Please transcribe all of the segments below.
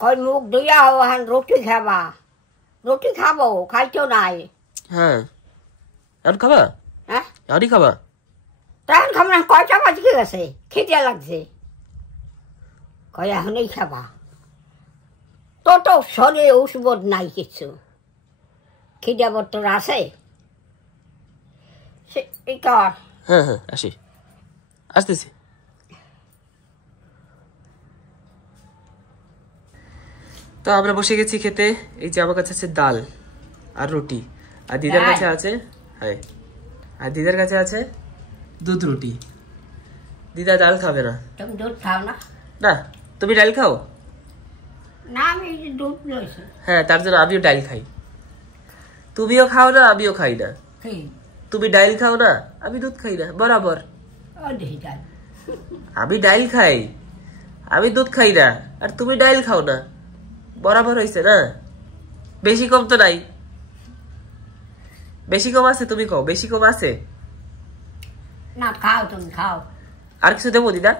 কই মুখ ধুইয়া ওখান রুটি খাবা রুটি খাবো খাইতো নাই হ্যাঁ এখন খাবা হ্যাঁ এখনই খাবা তখন খাবো না কয়টা বাজে গেছে খিদে লাগছে কই এখনই খাবা তো তো শরীরে ওষুধ নাই কিছু খিদে তোর আছে কর হ্যাঁ হ্যাঁ আসি আসতেছি তো আমরা বসে গেছি খেতে এই যে আমার কাছে আছে ডাল আর রুটি আর দিদার কাছে আছে হ্যাঁ আর দিদার কাছে আছে দুধ রুটি দিদা ডাল খাবে না তুমি দুধ খাও না না তুমি ডাল খাও না আমি দুধ লইছি হ্যাঁ তার জন্য আমিও ডাল খাই তুমিও খাও না আমিও খাই না তুমি ডাল খাও না আমি দুধ খাই না বরাবর আমি ডাল খাই আমি দুধ খাই না আর তুমি ডাল খাও না বরাবর হয়েছে না বেশি কম তো নাই বেশি কম আছে তুমি খাও বেশি কম আছে না খাও তুমি খাও আর কিছু দেবো দিদা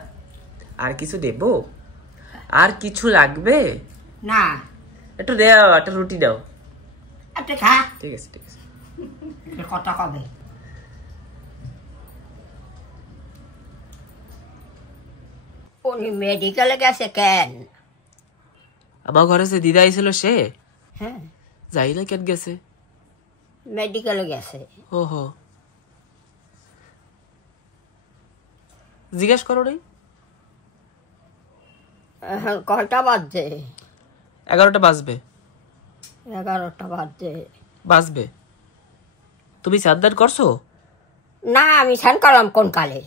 আর কিছু দেবো আর কিছু লাগবে না একটু দাও একটা রুটি দাও একটা খা ঠিক আছে ঠিক আছে কথা কবে উনি মেডিকেলে গেছে কেন আমার ঘরে যে দিদা আইছিল সে হ্যাঁ যাই না কেন গেছে মেডিকেলে গেছে ও হো জিজ্ঞেস করো নাই কয়টা বাজছে 11টা বাজবে 11টা বাজছে বাজবে তুমি সাবধান করছো না আমি স্নান করলাম কোন কালে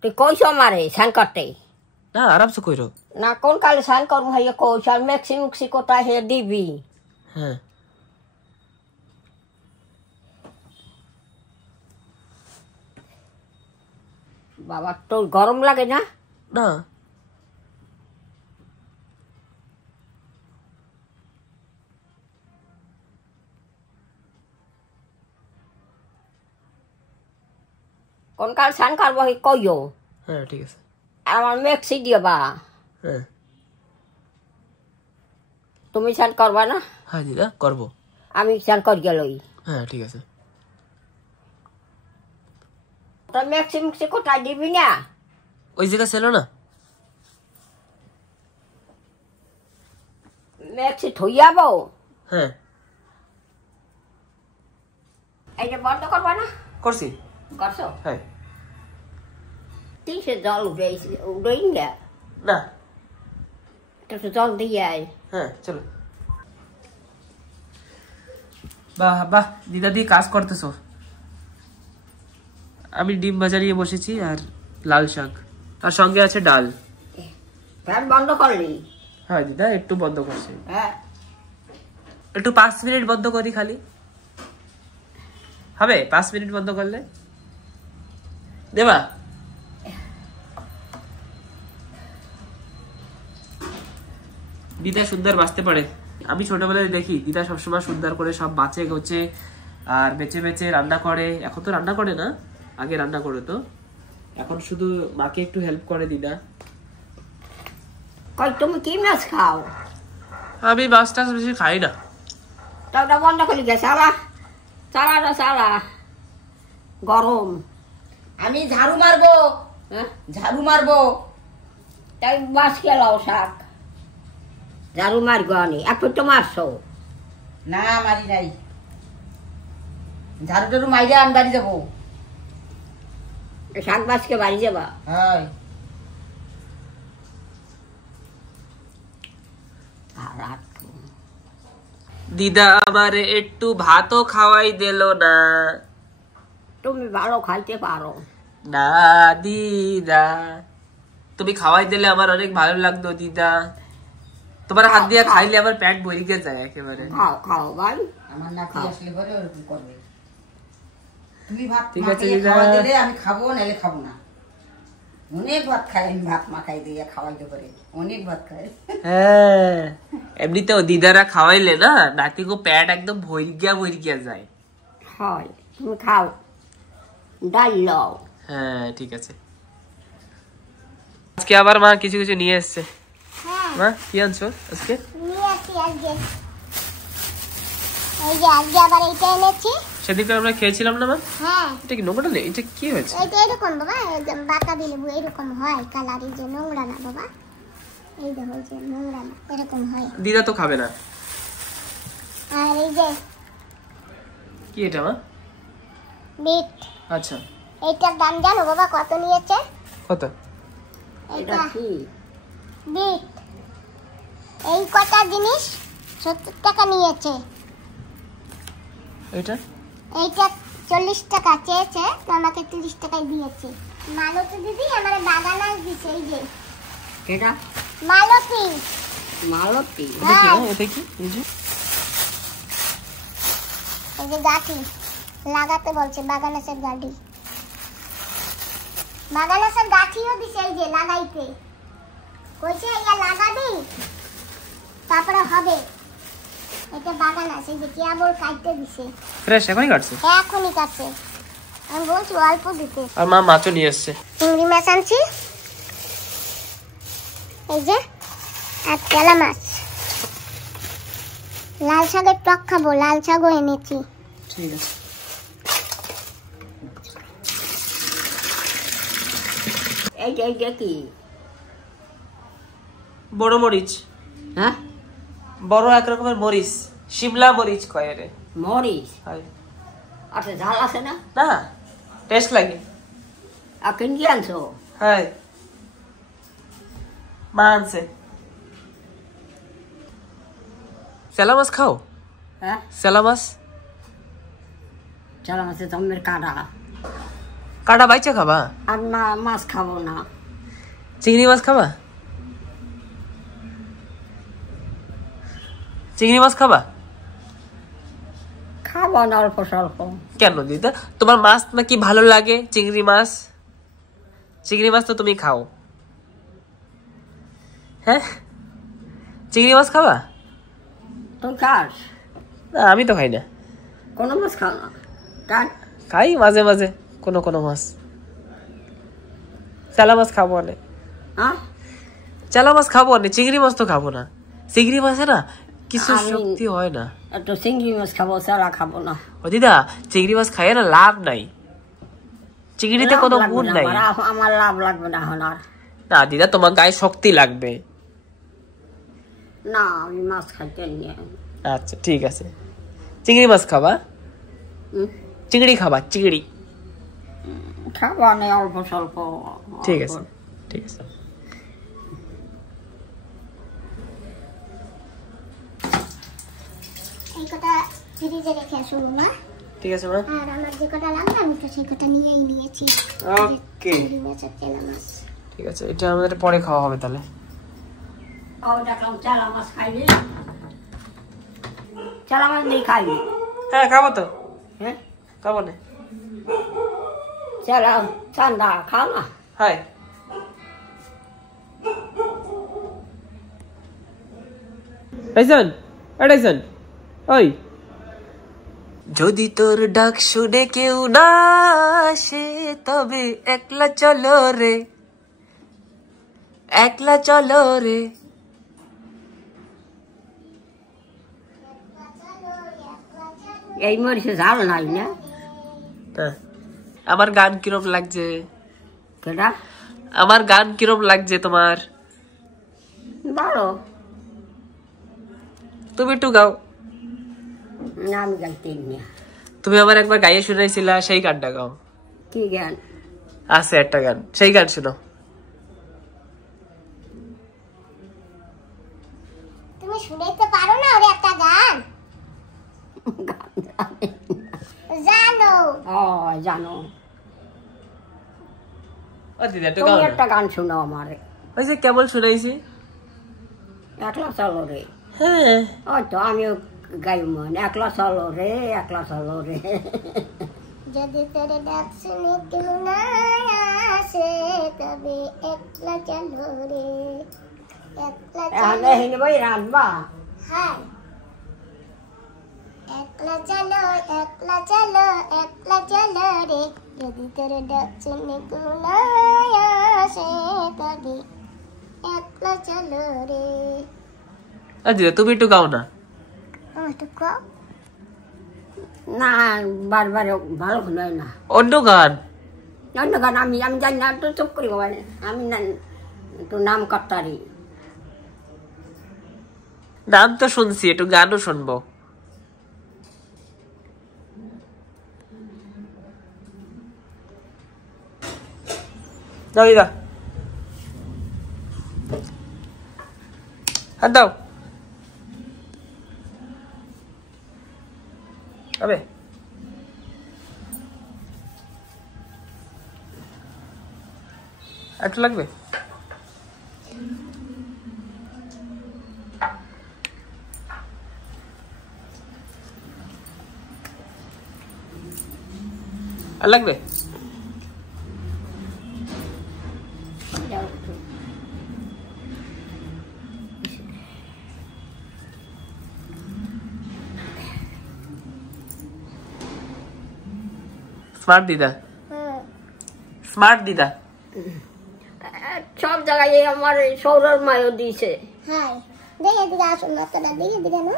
তুই কইস আমারে স্নান করতে না আরামসে কইরো না কোন কালে স্নান করবো হইয়া কইস আর মেক্সি মুক্সি কোথায় হে দিবি হ্যাঁ বাবা তোর গরম লাগে না না কোন কাল স্নান করবো কইও হ্যাঁ ঠিক আছে আর আমার মেক্সি দিবা হ্যাঁ তুমি স্নান করবা না হ্যাঁ দিদা করবো আমি স্নান করি গেলই হ্যাঁ ঠিক আছে তোর মেক্সি মুক্সি কোথায় দিবি না ওই জায়গা ছিল না মেক্সি থইয়াবো হ্যাঁ এই যে বন্ধ করবা না করছি করছো হ্যাঁ তিনশে জল উড়েই না না একটু জল দিয়ে আয় হ্যাঁ চলো বাহ বাহ দিদা দিয়ে কাজ করতেছো আমি ডিম ভাজা নিয়ে বসেছি আর লাল শাক আর সঙ্গে আছে ডাল ফ্যান বন্ধ করলি হ্যাঁ দিদা একটু বন্ধ করছি হ্যাঁ একটু 5 মিনিট বন্ধ করি খালি হবে 5 মিনিট বন্ধ করলে দেবা দিদা সুন্দর বাঁচতে পারে আমি ছোটবেলায় দেখি দিদা সবসময় সুন্দর করে সব বাঁচে গোছে আর বেঁচে বেঁচে রান্না করে এখন তো রান্না করে না আগে রান্না করে তো এখন শুধু মাকে একটু হেল্প করে দিদা কই তুমি কি মাছ খাও আমি মাছ টাছ বেশি খাই না তাওটা বন্ধ করলি গে সালা সালা না সালা গরম আমি ঝাড়ু মারবো হ্যাঁ ঝাড়ু মারবো তাই মাছ খেলাও শাক ঝাড়ু মারব আনি একটু তো মারছো না মারি নাই ঝাড়ু টাড়ু মাইরে আমি বাড়ি যাবো শাক মাছকে বাড়ি যাবা হয় দিদা আমারে একটু ভাতও খাওয়াই দিল না তুমি ভালো খাইতে পারো না দিদা তুমি খাওয়াই দিলে আমার অনেক ভালো লাগতো দিদা তোমার হাত দিয়ে খাইলে আমার পেট ভরে যায় একেবারে খাও খাও ভাই আমার নাতি আসলে পরে ওরকম করবে তুমি ভাত ঠিক আছে মাখিয়ে দিদা। খাওয়া দিলে আমি খাবো নাহলে খাবো না অনেক ভাত খাই আমি ভাত মাখাই দিয়ে খাওয়াইতে পারি অনেক ভাত খাই হ্যাঁ এমনিতেও দিদারা খাওয়াইলে না নাতিগো পেট একদম ভরিয়া যায় হয় তুমি খাও ডাল লও হ্যাঁ ঠিক আছে আজকে আবার মা কিছু কিছু নিয়ে এসছে হ্যাঁ মা কি আনছো আজকে? নিয়ে আসি আজকে। এই যে আজকে আবার এইটা এনেছি। সেদিনকে আমরা খেয়েছিলাম না মা? হ্যাঁ এটা কি নোংরা নেই? এটা কি হয়েছে? এইটা এরকম বাবা, একদম বাতাবি লেবু এরকম হয় কালার, এই যে নোংরা না বাবা, এই দেখো যে নোংরা না, এরকম হয়। দিদা তো খাবে না। আর এই যে কি এটা মা? বিট, আচ্ছা এইটার দাম জানো বাবা কত নিয়েছে? কত? এটা এইটা কি? বিট, এই কটা জিনিস 70 টাকা নিয়েছে। এটা এইটা 40 টাকা চেয়েছে, তো আমাকে 30 টাকায় দিয়েছে। মালতী দিদি আমার বাগানে দিছে। এই যে এটা মালতী, মালতী। এটা কি হ্যাঁ। মা? এটা কি? এই যে এই যে গাঠি লাগাতে বলছে, বাগানাসের গাঠি, বাগানাসের গাঠিও দিছে, এই যে লাগাইতে কইছে ইয়া লাগাবি তারপরে হবে। এটা বাগানাস, এই যে কেবল কাটতে দিছে, ফ্রেশ এখনই কাটছে। এখনই কাটছে। আমি বলছি অল্প দিতে। আর মা মাছও নিয়ে এসছে। চিংড়ি মাছ আনছি, এই যে, আর তেলা মাছ। লাল শাকের টক খাবো, লাল শাকও এনেছি। ঠিক আছে। এইটা কি? বড় মরিচ। হ্যাঁ বড় এক রকমের মরিচ, শিমলা মরিচ কয় রে। মরিচ। হয় আচ্ছা ঝাল আছে না? না, টেস্ট লাগে। আর কিনকি আনছো? হয় মা আনছে। সেলা মাছ খাও? হ্যাঁ সেলা মাছ চালা মাছের জমের কাটা। কাটা বাইচা খাবা? আর মাছ খাবো না। চিংড়ি মাছ খাবা? চিংড়ি মাছ খাবা? খাবো না অল্প স্বল্প। কেন দিদা, তোমার মাছ নাকি ভালো লাগে? চিংড়ি মাছ, চিংড়ি মাছ তো তুমি খাও। হ্যাঁ চিংড়ি মাছ খাবা? তুই খাস? না আমি তো খাই না। কোনো মাছ খাও না? কাট। খাই মাঝে মাঝে কোনো কোনো মাছ। চালা মাছ খাবো না। হ্যাঁ চালা মাছ খাবো না, চিংড়ি মাছ তো খাবো না। চিংড়ি মাছে না কিছু আমি- শক্তি হয় না। একটু চিংড়ি মাছ খাবো, চালা খাবো না। ও দিদা, চিংড়ি মাছ খাইয়ে না লাভ নাই, চিংড়িতে কোনো লাভ লাগবে গুণ না নাই। আমার লাভ লাগবে না এখন আর। না দিদা, তোমার গায়ে শক্তি লাগবে। না আমি মাছ খাইতে নিয়ে। আচ্ছা ঠিক আছে, চিংড়ি মাছ খাবা? হুম, চিংড়ি খাবা? চিংড়ি খাবো না অল্প স্বল্প। ঠিক আছে ঠিক আছে। এই কটা ফ্রিজে রেখে আসুন না। ঠিক আছে মা। আর আমার যে কটা লাগবে আমি তো সেই কটা নিয়েই নিয়েছি। ওকে চিংড়ি মাছ আর তেলা মাছ। ঠিক আছে, এটা আমাদের পরে খাওয়া হবে তাহলে। দেখলাম চালা মাছ খাইবি, চালা মাছ নেই খাইবি? হ্যাঁ খাবো তো। হ্যাঁ খাবো না। চালা চান্দা খাও না? হাই টাইসন, টাইসন ওই, যদি তোর ডাক শুনে কেউ না আসে তবে একলা চলো রে, একলা চলো রে। এই মরিচে ঝাল নাই না? আমার গান কিরম লাগছে? কেটা? আমার গান কিরম লাগছে তোমার? ভালো। তুমি একটু গাও। না আমি গাইতে নিয়ে। তুমি আমার একবার গাইয়ে শুনাইছিলা, সেই গানটা গাও। কি জ্ঞান আছে একটা গান, সেই গান শুনো। তুমি শুনাইতে পারো না ওরে একটা গান? জানো? ও জানো। ও দিদা একটু তুমি গাও না। একটা গান শোনাও আমারে। ওই যে কেবল শুনাইছি। একলা চলো রে। হ্যাঁ ওই তো আমিও গাই মন, একলা চলো রে, একলা চলো রে। যদি তোরে ডাক শুনে কেউ না আসে তবে একলা চলো রে, একলা চলো। হিনে বই রাঁধবা? হ্যাঁ, একলা চলো, একলা চলো, একলা চলো রে, যদি তোরে ডাক শুনে কেউ না আসে তবে একলা চলো রে। দিদা তুমি একটু গাও না। একটু গাও না, বারবার ভালো নয় না। অন্য গান আমি জানি না, তো চুপ করি বাবা। আমি একটু নাম করতারি। নাম তো শুনছি, একটু গানও শুনবো। দাও দিদা, হাত দাও। আবে একটু লাগবে। আর লাগবে? স্মার্ট দিদা, স্মার্ট দিদা। সব জায়গায় আমার সৌরভ মায়ও দিয়েছে। হ্যাঁ, দেখে দিকে আসুন মাত্রাটা, দেখে দিকে না।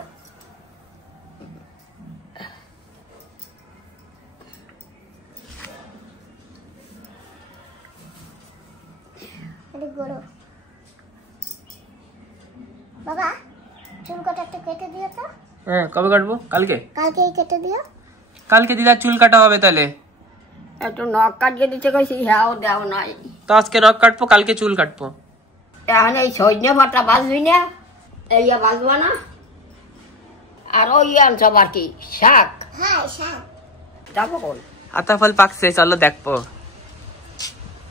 বাবা, চুল কাটা একটু কেটে দিও তো। হ্যাঁ, কবে কাটবো? কালকে। কালকেই কেটে দিও। কালকে দিদা চুল কাটা হবে তাহলে। একটু নখ কাটিয়ে দিতে কইছি, হ্যাঁ দেও নাই। তো আজকে নখ কাটবো, কালকে চুল কাটবো। এখন এই সজনে পাতা বাজবি না, এই বাজবা না। আর ওই আনছ আর কি শাক। হ্যাঁ, শাক। যাবো কোন? আতা ফল পাকছে, চলো দেখবো।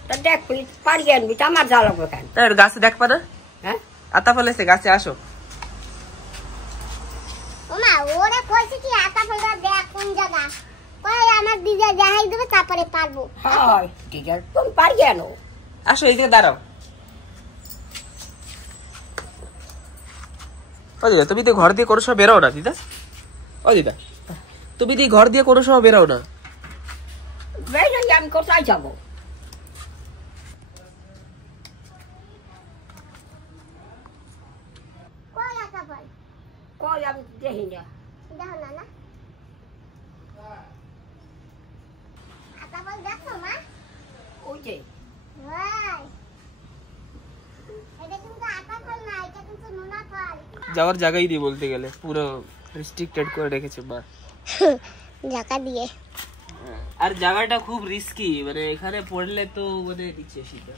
তা দেখবি, পারি আনবি, তা আমার যা লাগবে কেন? গাছে দেখবা না? হ্যাঁ, আতা ফল এসে গাছে আসো। ওমা, ওরে কইছে কি আতা ফলটা দেখ কোন জায়গা। কই আমার দিদা দেখাই দেবে, তারপরে পারবো। হয় ঠিক আছে, তুমি পারি আনো। আসো, এইদিকে দাঁড়াও। ও দিদা, তুমি তো ঘর দিয়ে কোনো সময় বেরো না দিদা। ও দিদা, তুমি তো ঘর দিয়ে কোনো সময় বেরো না। বেরোই, আমি কোথায় যাবো? কই আতা ফল? কই আমি দেখি না। দেখো না, না আতা ফল দেখো মা। ওই যে ভাই, এটা কিন্তু আতা ফল না, এটা কিন্তু নোনা ফল। যাওয়ার জায়গাই নেই বলতে গেলে, পুরো রেস্ট্রিক্টেড করে রেখেছে মা। জায়গা দিয়ে। আর জায়গাটা খুব রিস্কি, মানে এখানে পড়লে তো মানে নিচে সিধা।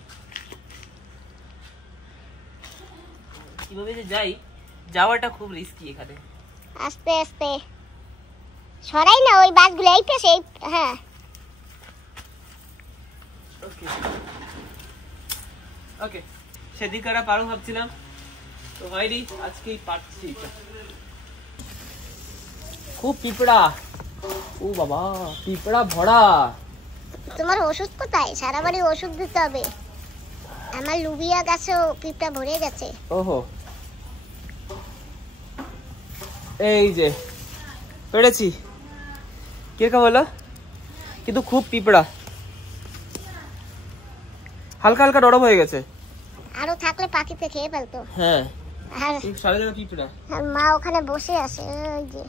কিভাবে যে যাই, যাওয়াটা খুব রিস্কি এখানে। আস্তে আস্তে সরাই না, ওই বাসগুলো এই পাশে। হ্যাঁ, ওকে ওকে, সেদিক করা পারো ভাবছিলাম, তো হয়নি, আজকেই পারছি। খুব পিঁপড়া, ও বাবা, পিঁপড়া ভরা। তোমার ওষুধ কোথায়? সারা বাড়ি ওষুধ দিতে হবে। আমার লুবিয়া গাছেও পিঁপড়া ভরে গেছে। ওহো, এই যে পেরেছি। কিরকম হলো? কিন্তু খুব পিঁপড়া, হালকা হালকা নরম হয়ে গেছে। আরো থাকলে পাখিতে খেয়ে ফেলতো। হ্যাঁ, আর সারা জায়গা পিঁপড়া। আর মা ওখানে বসে আছে। ওই যে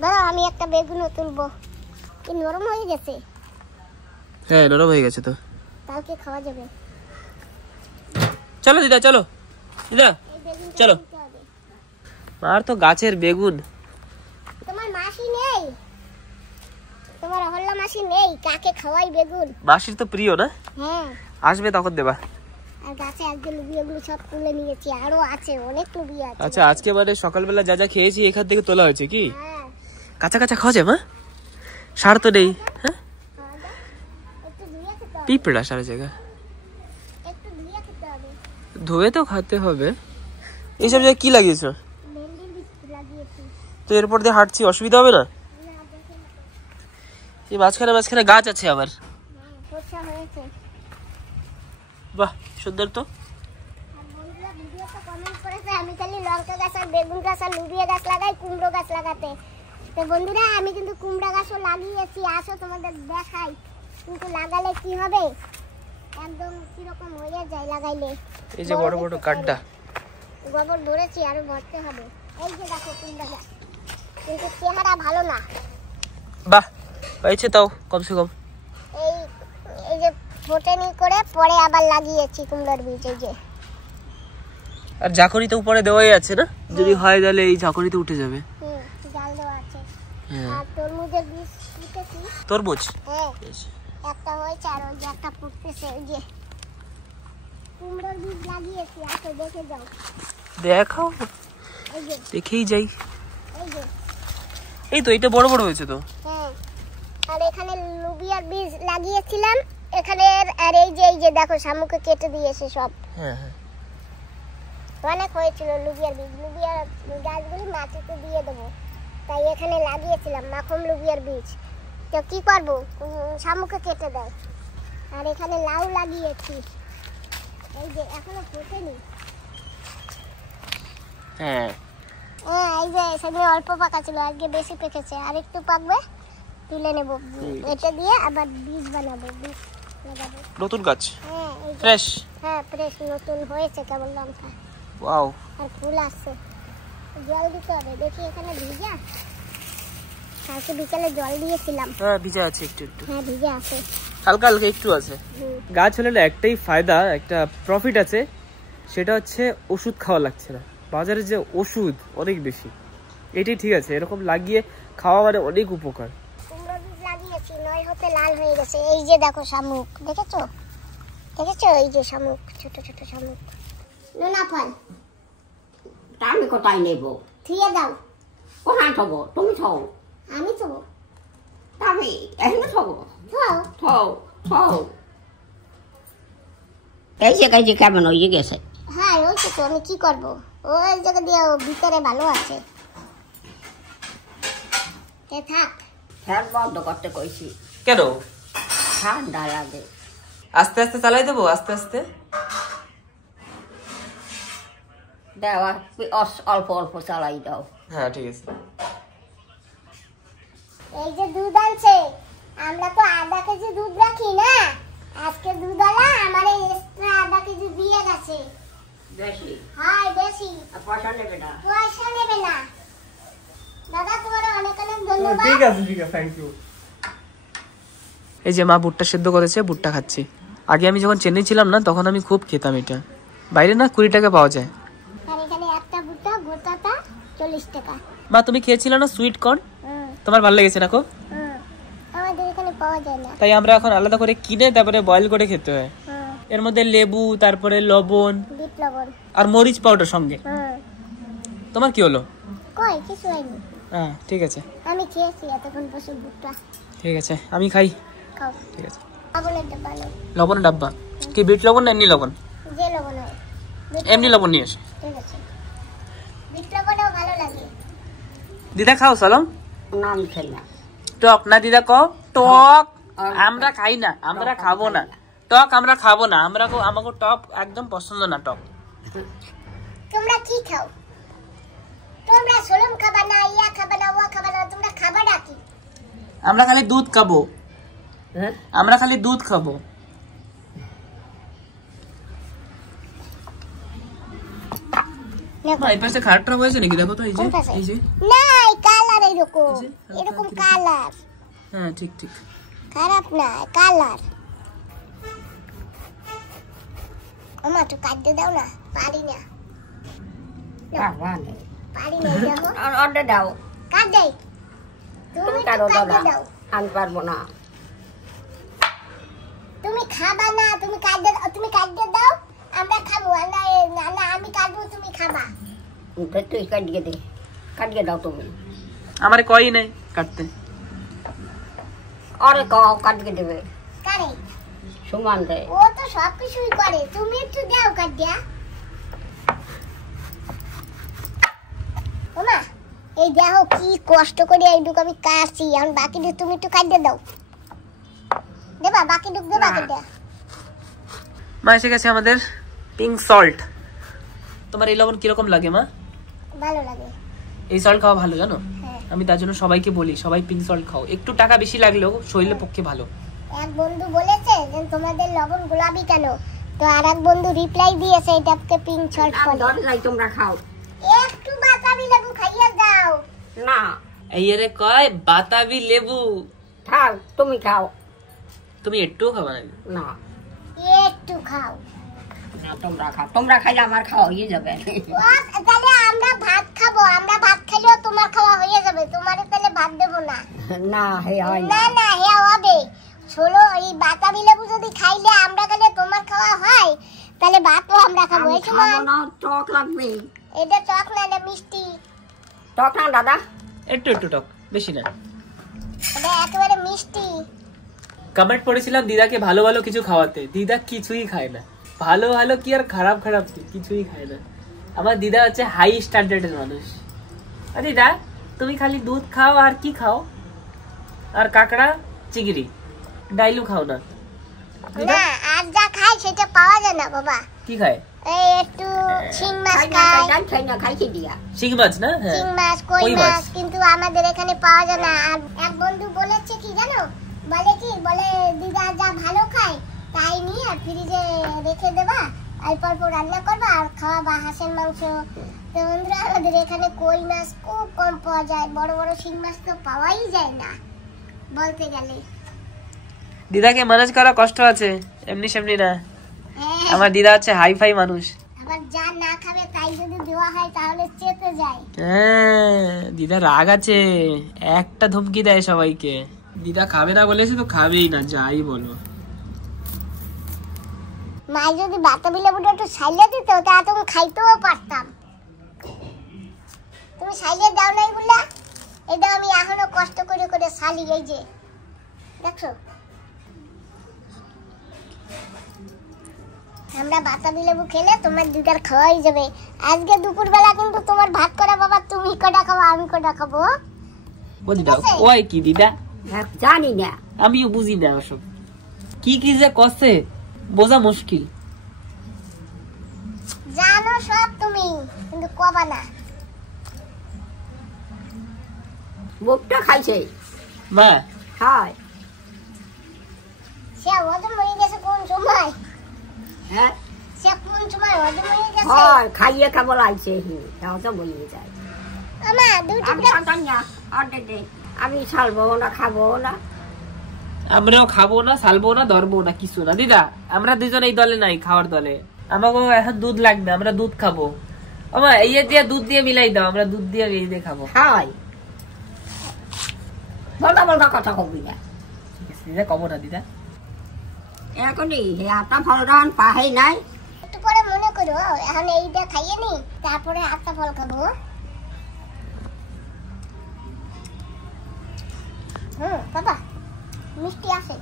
দাঁড়াও, আমি একটা বেগুনও তুলবো। কি নরম হয়ে গেছে। হ্যাঁ, নরম হয়ে গেছে তো। কালকে খাওয়া যাবে। চলো দিদা, চলো দিদা, এই বেগুনটা চলো। তুলতে হবে। আর তো গাছের বেগুন। তোমার মাসি নেই, তোমার অহল্লা মাসি নেই, কাকে খাওয়াই বেগুন? মাসির তো প্রিয় না, হ্যাঁ, আসবে তখন দেবা। আর গাছে একজন লুবিয়াগুলো সব তুলে নিয়েছি, আরো আছে, অনেক লুবিয়া আছে। আচ্ছা, আজকে মানে সকালবেলা যা যা খেয়েছি এখান থেকে তোলা হয়েছে কি? হ্যাঁ, কাঁচা কাঁচা খাওয়া যায় মা? সার তো নেই। হ্যাঁ, খাওয়া দাও। একটু ধুয়ে খেতে হবে, পিঁপড়া সারা জায়গা। একটু ধুয়ে খেতে হবে। ধুয়ে তো খেতে হবে। এইসব জায়গায় কি লাগিয়েছো? ভেন্ডির বীজ লাগিয়েছি। তো এরপর দিয়ে হাঁটছি, অসুবিধা হবে না? না, দেখে না। এই মাঝখানে মাঝখানে গাছ আছে আবার। হ্যাঁ, ফর্সা হয়েছে। বাহ, সুন্দর তো। আর বন্ধুরা ভিডিওতে কমেন্ট করেছে আমি খালি লঙ্কা গাছ আর বেগুন গাছ আর লুবিয়া গাছ লাগাই, কুমড়ো গাছ লাগাতে। তো বন্ধুরা, আমি কিন্তু কুমড়া গাছও লাগিয়েছি, আসো তোমাদের দেখাই। কিন্তু লাগালে কি হবে, একদম কিরকম হয়ে যায় লাগাইলে। এই যে বড় বড় গাড্ডা গোবর ভরেছি, আরো ভরতে হবে। এই যে দেখো কুমড়া গাছ, কিন্তু চেহারা ভালো না। বাহ, হয়েছে তাও কমসে কম। এই এই যে ফোটেনি করে পরে আবার লাগিয়েছি কুমড়ার বীজ। এই যে আর ঝাঁকুনিতে উপরে দেওয়াই আছে না, যদি হয় তাহলে এই ঝাঁকুনিতে উঠে যাবে। জাল দেওয়া আছে। হ্যাঁ, আর তরমুজের বীজ ফুটেছি। তরমুজ হ্যাঁ, একটা হয়েছে আর ওই যে একটা ফুটতেছে। ওই যে কুমড়োর বীজ লাগিয়েছি, আসো দেখে যাও। দেখাও, এই যে দেখেই যাই। এই যে এই তো এটা বড় বড় হয়েছে তো। হ্যাঁ, আর এখানে লুবিয়ার বীজ লাগিয়েছিলাম এখানে। আর এই যে দেখো শামুকে কেটে দিয়েছে সব। হ্যাঁ হ্যাঁ, অনেক হয়েছিল লুবিয়ার বীজ। লুবিয়ার গাছগুলি মাটিতে দিয়ে দেবো, তাই এখানে লাগিয়েছিলাম মাখন লুবিয়ার বীজ। তো কি করবো, শামুকে কেটে দেয়। আর এখানে লাউ লাগিয়েছি, এই যে এখনো ফোটেনি। হ্যাঁ এই যে সেদিন অল্প পাকা ছিল, আজকে বেশি পেকেছে। আর একটু পাকবে, তুলে নেবো। এটা দিয়ে আবার বীজ বানাবো, বীজ লাগাবো। নতুন গাছ, হ্যাঁ এই যে ফ্রেশ। হ্যাঁ ফ্রেশ, নতুন হয়েছে কেবল লঙ্কা। ওয়াও, আর ফুল আসছে, জল দিতে হবে। দেখি এখানে ভিজা, কালকে বিকালে জল দিয়েছিলাম। হ্যাঁ ভিজা আছে একটু একটু, হ্যাঁ ভিজা আছে। হালকা হালকা একটু আছে। গাছ হলে না একটাই ফায়দা, একটা প্রফিট আছে, সেটা হচ্ছে ওষুধ খাওয়া লাগছে না। বাজারে যে ওষুধ অনেক বেশি, এটাই ঠিক আছে। এরকম লাগিয়ে খাওয়া মানে অনেক উপকার। কুমড়ো বীজ লাগিয়েছি, নয় হতে লাল হয়ে গেছে। এই যে দেখো শামুক, দেখেছো দেখেছো? এই যে শামুক, ছোট ছোট শামুক। নোনা ফল তা আমি কোথায় নেব? থিয়ে দাও। কোথায় থব? তুমি থও। আমি তো তা আমি এখানে থব। দাও। থও থও। এই যে কেমন হয়ে গেছে? হ্যাঁ ওই তো, আমি কি করবো? ওই জায়গা দিয়ে ভিতরে ভালো আছে। থাক, ফ্যান বন্ধ করতে কইছি, কেন? ঠান্ডা লাগে। আস্তে আস্তে চালাই দেবো, আস্তে আস্তে। দেওয়া অল্প অল্প চালাই দাও। হ্যাঁ ঠিক আছে। এই যে দুধ আনছে, আমরা তো আধা কেজি দুধ রাখি না, আজকে দুধওয়ালা আমার এক্সট্রা আধা কেজি দিয়ে গেছে। বেশি? হ্যাঁ বেশি। পয়সা নেবে না? পয়সা নেবে না। দাদা তোমার অনেক অনেক ধন্যবাদ। ঠিক আছে থ্যাংক ইউ। এই যে মা ভুট্টা সেদ্ধ করেছে, ভুট্টা খাচ্ছি। আগে আমি যখন চেন্নাই ছিলাম না, তখন আমি খুব খেতাম এটা। বাইরে না 20 টাকা পাওয়া যায়। আর এখানে একটা ভুট্টা গোটাটা 40 টাকা। মা তুমি খেয়েছিলে না সুইট কর্ন? তোমার ভালো লেগেছে না খুব? আমাদের এখানে পাওয়া যায় না, তাই আমরা এখন আলাদা করে কিনে তারপরে বয়েল করে খেতে হয়। এর মধ্যে লেবু, তারপরে লবণ বিট লবণ আর মরিচ পাউডার সঙ্গে। তোমার কি হলো? কই কিছু হয়নি। হ্যাঁ ঠিক আছে, আমি খেয়েছি এতক্ষণ বসে ভুট্টা। ঠিক আছে আমি খাই। খাও। ঠিক আছে। লবণের ডাব্বা নাও। লবণের ডাব্বা কি? বিট লবণ না এমনি লবণ? যে লবণ হয়। এমনি লবণ নিয়ে এসো। ঠিক আছে, বিট লবণও ভালো লাগে। দিদা খাও সালাম। নাম খাই না। টক না দিদা কও? টক আমরা খাই না, আমরা খাবো না টক, আমরা খাবো না। আমাকে টক একদম পছন্দ না টক। তোমরা কি খাও? তোমরা সোলম খাবা না, ইয়া খাবা না, ওয়া খাবা না, তোমরা খাবাটা কি? আমরা খালি দুধ খাবো, হ্যাঁ? আমরা খালি দুধ খাবো। এই পাশে খাটটা হয়েছে নাকি? দেখো তো, এই যে এই যে না, এই কালার এরকম এরকম কালার। হ্যাঁ ঠিক ঠিক। খারাপ না, কালার। আমার তো কাটতে দাও না, পারি না, পারি না। দেখো অর্ডার দাও। কাট দেই, তুমি তো কারো কাটতে দাদা দাও। আমি পারবো না। তুমি খাবা না, তুমি কাটতে দাও, আমরা খাবো না। না আমি কাটবো, তুমি খাবা। তুই কাটিয়ে দে, কাটিয়ে দাও তুমি। আমার কই নাই কাটতে। আরে কও কাটিয়ে দেবে। কারে? সুমান দেয়। ও তো সব কিছুই করে, তুমি একটু দাও কাটিয়া। ওমা এই দেখো কি কষ্ট করে এইটুকু আমি কাটছি, এখন বাকিটুকু তুমি একটু কাটিয়ে দাও। দেবা বাকিটুকু, দেবা কেটে। মা এসে গেছে আমাদের পিঙ্ক সল্ট। তোমার এই লবণ কিরকম লাগে মা? ভালো লাগে। এই সল্ট খাওয়া ভালো জানো? হ্যাঁ। আমি তার জন্য সবাইকে বলি, সবাই পিঙ্ক সল্ট খাও। একটু টাকা বেশি লাগলেও শরীরের পক্ষে ভালো। এক বন্ধু বলেছে যে তোমাদের লবণ গোলাপি কেন, তো আর এক বন্ধু রিপ্লাই দিয়েছে এটাকে পিঙ্ক শর্ট বলে। ধরে যাই, তোমরা খাও। একটু বাতাবি লেবু খাইয়ে দাও। না, এই রে কয় বাতাবি লেবু। খাও, তুমি খাও। তুমি একটু খাবা না? না, একটু খাও না, তোমরা খাও। তোমরা খাইলে আমার খাওয়া হয়ে যাবে। তাহলে আমরা ভাত খাবো, আমরা ভাত খাইলেও তোমার খাওয়া হয়ে যাবে, তোমারে তাহলে ভাত দেবো না। না, হে হয় না না। না, হে হবে। শোনো, এই বাতাবি লেবু যদি খাইলে আমরা গেলে তোমার খাওয়া হয়, তাহলে ভাতও আমরা খাবো। আমি এই সময় খাবো না, টক লাগবে। এটা টক না, এটা মিষ্টি। টক না দাদা? একটু একটু টক, বেশি না। এটা একেবারে মিষ্টি। কমেন্ট পড়েছিলাম দিদাকে ভালো ভালো কিছু খাওয়াতে, দিদা কিছুই খায় না। ভালো ভালো কি আর খারাপ খারাপ কি, কিছুই খায় না। আমার দিদা হচ্ছে হাই স্ট্যান্ডার্ডের মানুষ। আর দিদা তুমি খালি দুধ খাও আর কি খাও? আর কাঁকড়া চিংড়ি, ডাইলু খাও না? না, আর যা খায় সেটা পাওয়া যায় না বাবা। কি খায়? এই একটু শিং মাছ খাই না, খায়, খাই না, খাইছি দিয়া। শিং মাছ না? হ্যাঁ, শিং মাছ, কই কই মাছ, মাছ। কিন্তু আমাদের এখানে পাওয়া যায় না। আর এক বন্ধু বলেছে কি জানো, বলে কি, বলে দিদা যা ভালো খায় তাই নিয়ে ফ্রিজে রেখে দেবা, অল্প অল্প রান্না করবা আর খাওয়াবা হাঁসের মাংস। তো বন্ধুরা, আমাদের এখানে কই মাছ খুব কম পাওয়া যায়, বড় বড় শিং মাছ তো পাওয়াই যায় না বলতে গেলে। দিদাকে ম্যানেজ করা কষ্ট আছে, এমনি সেমনি না। হ্যাঁ, আমার দিদা হচ্ছে হাই ফাই মানুষ। আবার যা না খাবে তাই যদি দেওয়া হয় তাহলে চেতে যায়। হ্যাঁ, দিদা রাগ আছে, একটা ধমকি দেয় সবাইকে। দিদা খাবে না বলেছে তো খাবেই না, যাই বলো। মাই যদি বাতাবি লেবুটা একটু সাইলে দিত তা তুমি খাইতেও পারতাম। তুমি সাইলে দাও নাই বললা, এটা আমি এখনো কষ্ট করে করে সালি। এই যে দেখছো, আমরা বাতাবি লেবু খেলে তোমার দিদার খাওয়াই যাবে। আজকে দুপুরবেলা কিন্তু তোমার ভাত করা বাবা, তুমি কটা খাবো আমি কটা খাবো। ও দিদা ওই কি দিদা, জানি না, আমিও বুঝি না ওসব কি কি যে করছে, বোঝা মুশকিল। জানো সব তুমি, কিন্তু কবা না। বুকটা খাইছে। মা হয়। সে হজম হয়ে গেছে কোন সময়, হ্যাঁ, সে কোন সময় হজম হয়ে গেছে। হয়, খাইয়ে কেবল আইছে। তো বইয়ে যায়। আমা দুটো আমি খাতাম না, অর্ডার দে। আমি ছাড়বো না, খাবো না। আমরাও খাবো না, সালবো না, ধরবো না, কিছু না। দিদা আমরা দুজন এই দলে নাই, খাওয়ার দলে। আমাকে এখন দুধ লাগবে, আমরা দুধ খাবো। আমা এই দিয়ে দুধ দিয়ে মিলাই দাও, আমরা দুধ দিয়ে এই দিয়ে খাবো। হয়, বলটা বলটা কথা কবি না। ঠিক আছে দিদা, কবো না দিদা। এখনই আটা ফল রান পাহাই নাই। একটু পরে মনে করো, এখন এইটা খাইয়ে নি, তারপরে আটটা ফল খাবো। বাবা মিষ্টি আছে।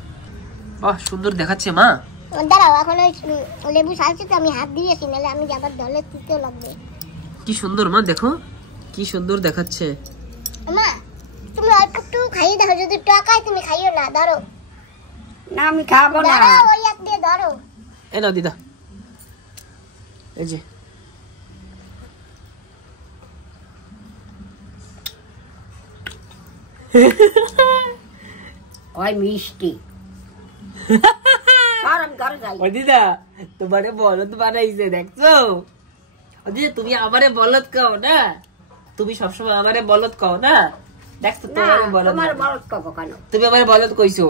বাহ, সুন্দর দেখাচ্ছে মা। দাঁড়াও, এখন ওই লেবু সাজছে তো আমি হাত দিয়েছি, নাহলে আমি যাবার দলে দিতেও লাগবে। কি সুন্দর মা, দেখো কি সুন্দর দেখাচ্ছে। মা তুমি অল্প একটু খাইয়ে দাও, যদি টকায় তুমি খাইও না। ধরো না, আমি খাবো না। ধরো, ওই এক দিয়ে ধরো। এ নাও দিদা, এই যে। ওই মিষ্টি। আর আমি ঘরে যাই। ও দিদা তোমারে বলদ বানাইছে, দেখছো? ও দিদা তুমি আমারে বলদ কও না, তুমি সবসময় আমারে বলদ কও না, দেখছো? না, তোমারে বলদ তোমার বানাইছে। বলদ কব কেন? তুমি আমারে বলদ কইছো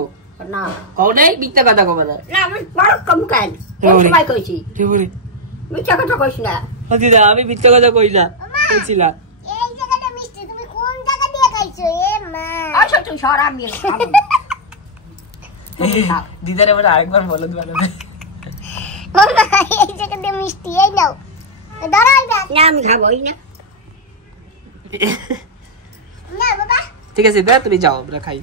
না, কও নাই, মিথ্যা কথা কবে না। না, আমি বলদ কম কেন? কোন সময় কইছি? মিথ্যা কথা কইস না। ও দিদা আমি মিথ্যা কথা কই না, কইছিলাম। এই জায়গাটা মিষ্টি, তুমি কোন জায়গা দিয়ে খাইছো? এ মা, আসো তুই সর, আমি খাবো না। তুমি খাও। দিদারে বলে আরেকবার বলদ বানাবে। ও মা, এই জায়গা দিয়ে মিষ্টি, এই নাও ধরো। এইবার না, আমি খাবোই না। না বাবা, ঠিক আছে দিদা, তুমি যাও, আমরা খাই,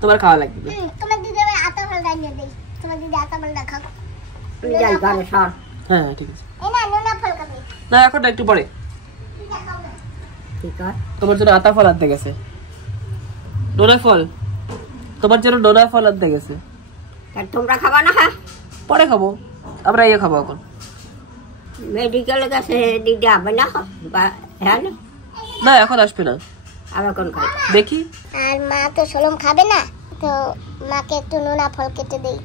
তোমার খাওয়া লাগবে না। তোমার দিদি আমি আটা ফল রাখিয়ে দিই, তোমার দিদি আটা ফল রাখা। তুমি যাই ঘরে সর। হ্যাঁ ঠিক আছে। এই না, নোনা ফল খাবি। না এখন না, একটু পরে। ঠিক আছে। তোমার জন্য আতা ফল আনতে গেছে, ডোনা ফল। তোমার জন্য ডোনা ফল আনতে গেছে। আর তোমরা খাবা না? হ্যাঁ, পরে খাবো, আমরা ইয়ে খাবো এখন। মেডিকেলে গেছে, দিদি হবে না? হ্যাঁ, না এখন আসবে না, আবার কোন খাই? দেখি। আর মা তো সোলম খাবে না, তো মাকে একটু নোনা ফল কেটে দেই।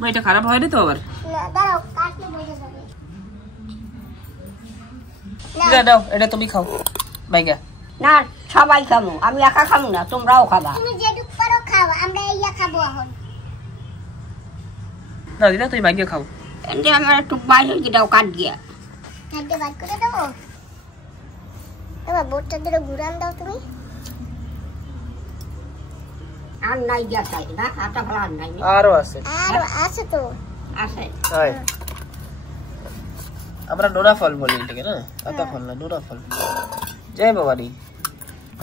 মা এটা খারাপ হয়নি তো আবার? না দাঁড়াও, কাটলে বোঝা যাবে। দিদা দাও, এটা তুমি খাও বাইগা। না সবাই খাবো, আমি একা খাবো না, তোমরাও খাবা। তুমি যেটুক পারো খাও, আমরা ইয়া খাবো এখন। না দিদা তুমি বাইগা খাও। এতে আমার একটু বাইরে গিয়েও কাট গিয়া কাটতে বাদ করে দেবো। এবার বোটটা ধরে ঘুরান দাও তুমি। আর নাই গিয়া খাই না, আটা ভালো আর নাই। আরো আছে। আর আছে তো। আছে। হয়। আমরা নোনা ফল বলি এটাকে না, আতা ফল না, নোনা ফল। জয় ভবানী।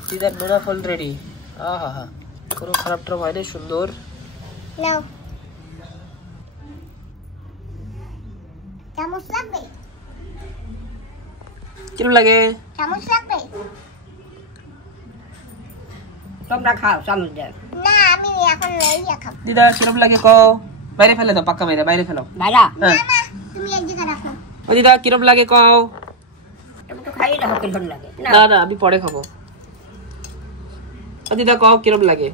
দিদার নোনা ফল রেডি। আহা হা, কোনো খারাপ ট্রাপ হয়নি, সুন্দর। নাও। চামচ লাগবে? কিরম লাগে? চামচ লাগবে? তোমরা খাও চামচ দেয় না আমি এখন ইয়া খাবো। দিদা কিরম লাগে কও? বাইরে ফেলে দাও, পাক্কা মেরে বাইরে ফেলো। ভাইরা হ্যাঁ। না না তুমি এক জায়গায় রাখো। ও দিদা কিরম লাগে কও? তুমি তো খাইয়ে দেখো কিরকম লাগে। না না আমি পরে খাবো। ও দিদা কও কিরম লাগে?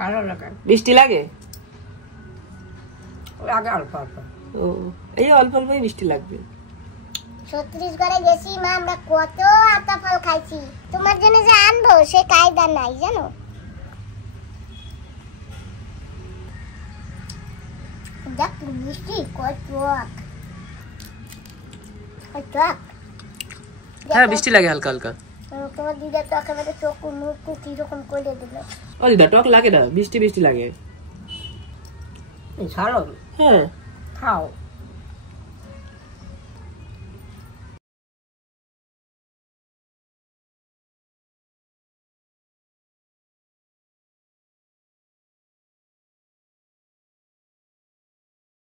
ভালো লাগে। মিষ্টি লাগে? লাগে অল্প অল্প। ও এই অল্প অল্পই মিষ্টি লাগবে। 36 ঘরে গেছি মা, আমরা কত আতা ফল খাইছি। তোমার জন্য যে আনবো সে কায়দা নাই জানো। দেখ মিষ্টি কত টক। হ্যাঁ মিষ্টি লাগে হালকা হালকা। তোমার দিদা তো একেবারে চোখ মুখ কিরকম করে দিল। ও দিদা টক লাগে না, মিষ্টি মিষ্টি লাগে। ঝালো হ্যাঁ খাও।